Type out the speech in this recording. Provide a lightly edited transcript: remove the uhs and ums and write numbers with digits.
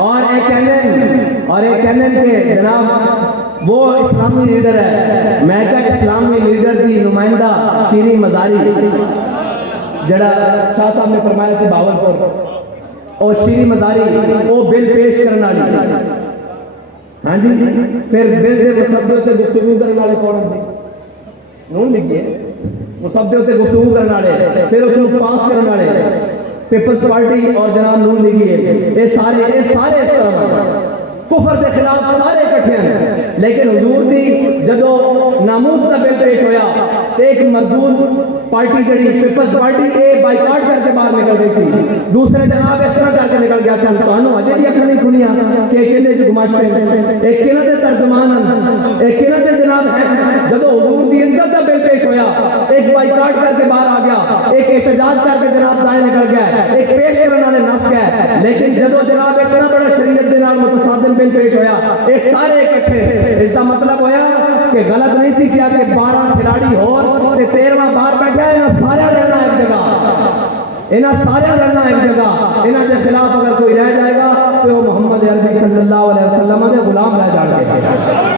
اور ایک کہنے کہ جناب وہ اسلامی لیڈر ہے، میں کہا اسلامی لیڈر دی نمائندہ شیریں مزاری جڑا شاہ صاحب نے فرمایا سے باولپور اور شیریں مزاری وہ بل پیش کرنے والی، ہاں جی پھر بل دے مسودے تے گفتگو کرنے والے کون ہیں؟ نون لکھیے مسودے تے گفتگو کرنے والے، پھر اس کو پاس کرنے والے پیپلز پارٹی اور جناب نون لیگی ہے، یہ سارے اس طرح کفر کے خلاف سارے اکٹھے ہیں، لیکن حضور دی جدو ناموس کا بل پیش ہویا ایک مردود پارٹی جڑی پیپلز پارٹی اے بائیکاٹ کر کے باہر نکل گئی تھی، دوسرے جناب اس طرح کر کے نکل گیا سن تانوں اجے بھی اکھاں نہیں کھلیاں کہ کہندے جو گماشتے ہیں ایک کہنا دے ترجمان ہیں ایک کہنا دے جناب ہے، جدو حضور دی عزت کا بل پیش ہویا ایک بائیکاٹ کر کے باہر آ گیا، ایک احتجاج کر کے جناب باہر نکل گیا، ایک پیش کرنے والے نس گئے، لیکن جدو جناب اتنا بڑا شریعت دے نال متصادم بل پیش ہویا یہ سارے اکٹھے، اس کا مطلب ہویا کہ غلط نہیں سی کیا کہ 12 کھلاڑی اور 13واں باہر بیٹھا ہے، انہاں سارے لڑنا ایک جگہ، انہاں سارے لڑنا ایک جگہ، انہاں کے خلاف اگر کوئی رہ جائے گا تو وہ محمد عربی صلی اللہ علیہ وسلم کے غلام رہ جائے گا۔